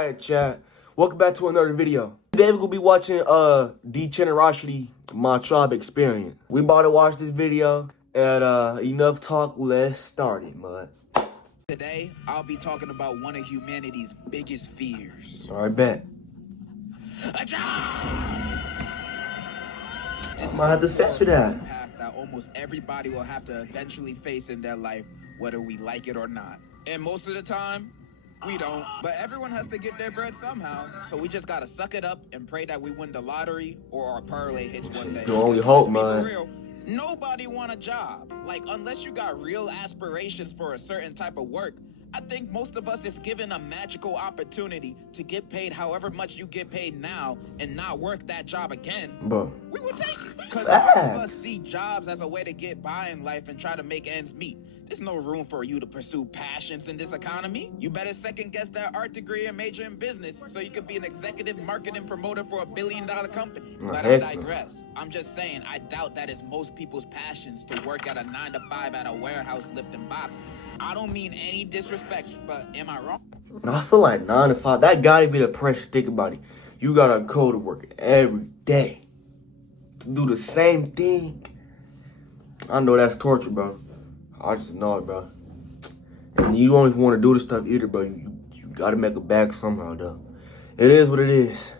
Alright, chat. Welcome back to another video. Today we're gonna be watching Degenerocity, my tribe experience. We about to watch this video, and enough talk, let's start it, mud. Today, I'll be talking about one of humanity's biggest fears. Alright, bet. A job! This I might have to censor that. A path that almost everybody will have to eventually face in their life, whether we like it or not. And most of the time, we don't. But everyone has to get their bread somehow. So we just gotta suck it up and pray that we win the lottery or our parlay hits one day. You only hope, man. Nobody want a job. Like, unless you got real aspirations for a certain type of work, I think most of us, if given a magical opportunity to get paid however much you get paid now and not work that job again, we would take it. Because most of us see jobs as a way to get by in life and try to make ends meet. There's no room for you to pursue passions in this economy. You better second guess that art degree and major in business so you can be an executive marketing promoter for $1 billion company. But I digress. I'm just saying, I doubt that is most people's passions to work at a 9-to-5 at a warehouse lifting boxes. I don't mean any disrespect, but am I wrong? I feel like 9 to 5, that gotta be the pressure. Think about it. You gotta go to work every day to do the same thing. I know that's torture, bro. I just know it, bro. And you don't even want to do this stuff either, bro. You gotta make a bag somehow, though. It is what it is.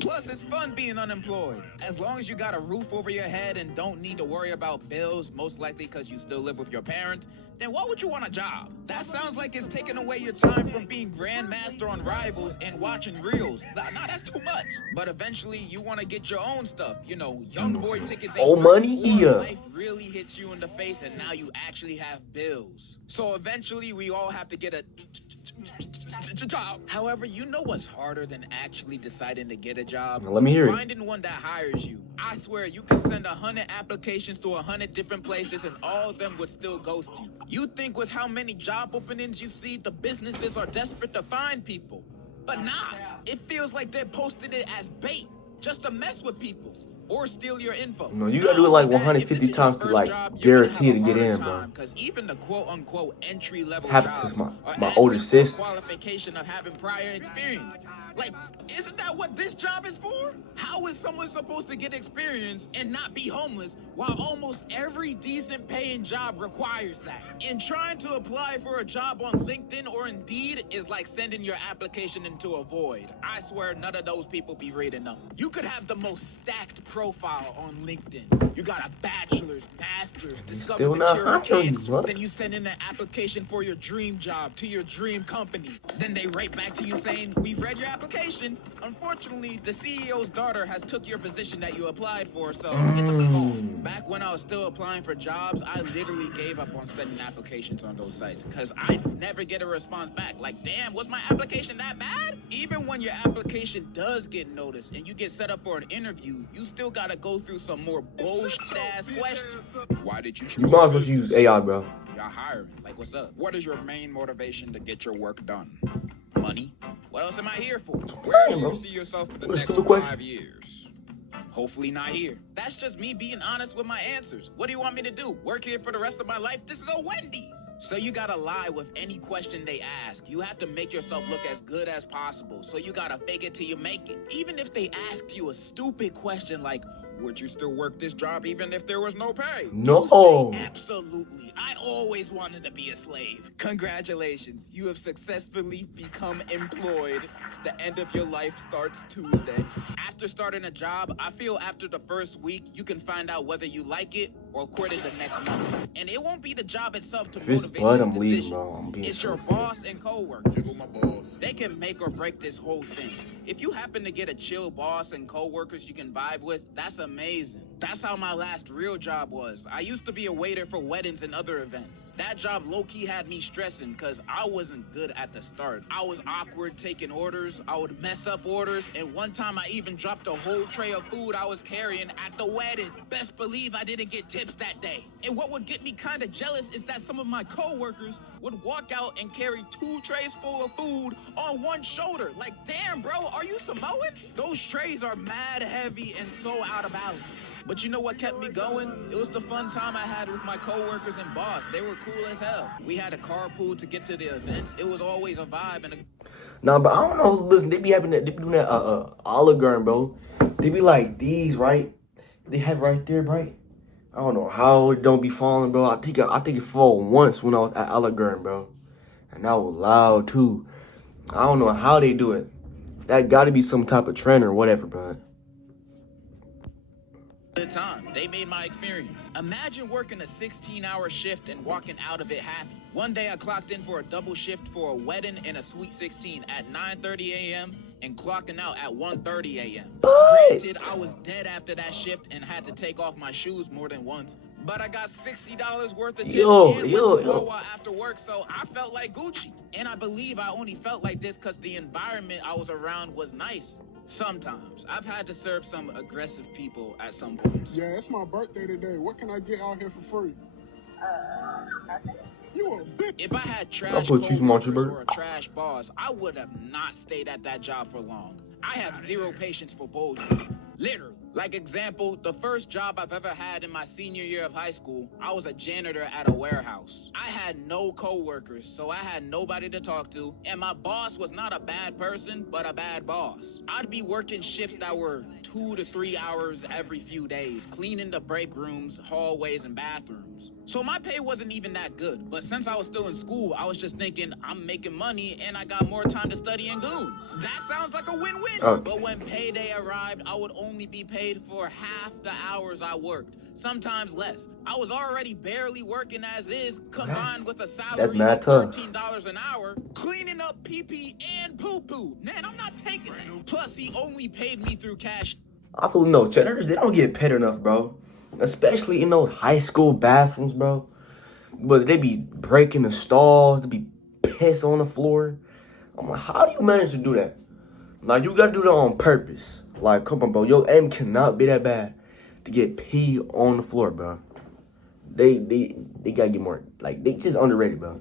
Plus, it's fun being unemployed. As long as you got a roof over your head and don't need to worry about bills, most likely because you still live with your parents, then why would you want a job? That sounds like it's taking away your time from being grandmaster on Rivals and watching reels. Nah, that's too much. But eventually, you want to get your own stuff. You know, young boy tickets ain't money here. Life really hits you in the face and now you actually have bills. So eventually, we all have to get a job. However, you know what's harder than actually deciding to get a job? Now, let me hear it. Finding one that hires you. I swear, you can send 100 applications to 100 different places and all of them would still ghost you. You think with how many job openings you see, the businesses are desperate to find people. But nah, it feels like they're posting it as bait, just to mess with people. Or steal your info. No, you gotta do it like 150 times to like guarantee to get in, bro. Because even the quote-unquote entry-level happened to my older sister. Qualification of having prior experience. Like, isn't that what this job is for? How is someone supposed to get experience and not be homeless while almost every decent paying job requires that? And trying to apply for a job on LinkedIn or Indeed is like sending your application into a void. I swear none of those people be reading them. You could have the most stacked profile on LinkedIn. You got a bachelor's, master's, discovered the cure for cancer. Then you send in an application for your dream job to your dream company. Then they write back to you saying, "We've read your application. Unfortunately, the CEO's daughter has took your position that you applied for, so get the phone." Back when I was still applying for jobs, I literally gave up on sending applications on those sites because I never get a response back. Like, damn, was my application that bad? Even when your application does get noticed and you get set up for an interview, you still gotta go through some more bullshit-ass questions. Why did you choose? You might as well use AI, bro. You're hiring. Like, what's up? What is your main motivation to get your work done? Money? What else am I here for? Where do you see yourself for the next 5 years? Hopefully not here. That's just me being honest with my answers. What do you want me to do? Work here for the rest of my life? This is a Wendy's. So you gotta lie with any question they ask. You have to make yourself look as good as possible. So you gotta fake it till you make it. Even if they asked you a stupid question like, would you still work this job even if there was no pay? No. Say, absolutely. I always wanted to be a slave. Congratulations. You have successfully become employed. The end of your life starts Tuesday. After starting a job, I feel after the first week, you can find out whether you like it or quit it the next month. And it won't be the job itself to motivate this decision. It's your boss and co-workers. They can make or break this whole thing. If you happen to get a chill boss and co-workers you can vibe with, that's amazing. That's how my last real job was. I used to be a waiter for weddings and other events. That job low-key had me stressing because I wasn't good at the start. I was awkward taking orders, I would mess up orders, and one time I even dropped a whole tray of food I was carrying at the wedding. Best believe I didn't get tips that day. And what would get me kind of jealous is that some of my co-workers would walk out and carry 2 trays full of food on one shoulder. Like, damn, bro, are you Samoan? Those trays are mad heavy and so out of balance. But you know what kept me going? It was the fun time I had with my coworkers and boss. They were cool as hell. We had a carpool to get to the events. It was always a vibe and a... Nah, but I don't know. Listen, they be having that. They be doing that Olive Garden, bro. They be like these, right? They have right there, right? I don't know how it don't be falling, bro. I think it fall once when I was at Olive Garden, bro, and that was loud too. I don't know how they do it. That got to be some type of trend or whatever, bro. The time. They made my experience. Imagine working a 16-hour shift and walking out of it happy. One day I clocked in for a double shift for a wedding and a sweet 16 at 9:30 a.m. and clocking out at 1:30 a.m. Granted, I was dead after that shift and had to take off my shoes more than once, but I got $60 worth of tips and went to Wawa after work, so I felt like Gucci. And I believe I only felt like this because the environment I was around was nice. Sometimes. I've had to serve some aggressive people at some points. Yeah, it's my birthday today. What can I get out here for free? You a bitch. If I had trash coworkers or a trash boss, I would have not stayed at that job for long. I have zero patience for bullshit. Literally. Like example, the first job I've ever had in my senior year of high school, I was a janitor at a warehouse. I had no coworkers, so I had nobody to talk to, and my boss was not a bad person, but a bad boss. I'd be working shifts that were 2 to 3 hours every few days, cleaning the break rooms, hallways, and bathrooms. So my pay wasn't even that good, but since I was still in school, I was just thinking, I'm making money, and I got more time to study and goon. That sounds like a win-win. But when payday arrived, I would only be paid for half the hours I worked, sometimes less. I was already barely working as is, combined with a salary of $13 an hour, cleaning up pee-pee and poo-poo. Man, I'm not taking that. Plus, he only paid me through cash. I feel no, janitors, they don't get paid enough, bro. Especially in those high school bathrooms, bro. But they be breaking the stalls, they be piss on the floor. I'm like, how do you manage to do that? Like, you gotta do that on purpose. Like, come on, bro. Your aim cannot be that bad to get pee on the floor, bro. They gotta get more. Like, they just underrated, bro.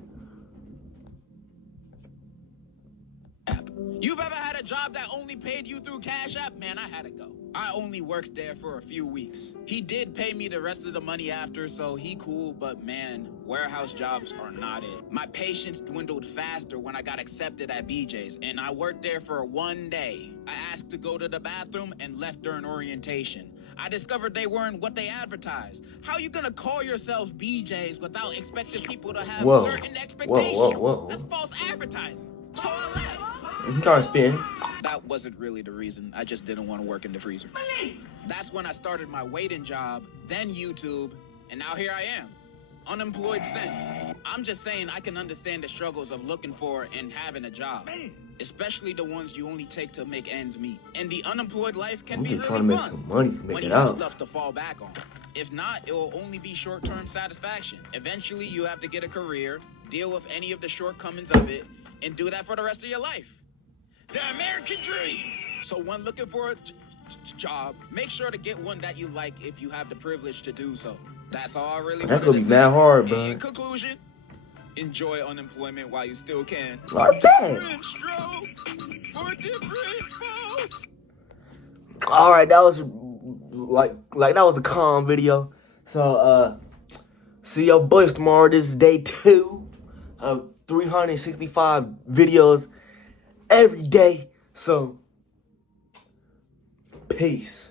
You've ever had a job that only paid you through Cash App? Man, I had to go. I only worked there for a few weeks. He did pay me the rest of the money after, so he cool, but man, warehouse jobs are not it. My patience dwindled faster when I got accepted at BJ's, and I worked there for 1 day. I asked to go to the bathroom and left during orientation. I discovered they weren't what they advertised. How you gonna call yourself BJ's without expecting people to have certain expectations? That's false advertising. So I left. You gotta spin. That wasn't really the reason. I just didn't want to work in the freezer. That's when I started my waiting job, then YouTube, and now here I am. Unemployed since. I'm just saying I can understand the struggles of looking for and having a job. Especially the ones you only take to make ends meet. And the unemployed life can be really trying to make fun some money to make when it you have out. stuff to fall back on. If not, it will only be short-term satisfaction. Eventually, you have to get a career, deal with any of the shortcomings of it, and do that for the rest of your life. The American dream. So when looking for a job, make sure to get one that you like if you have the privilege to do so. That's all I really That's wanted gonna to be say. mad hard, bro. In conclusion, enjoy unemployment while you still can. Like that. Different strokes for different folks. All right, that was like that was a calm video. So see your boys tomorrow. This is day 2 of 365 videos every day. So peace.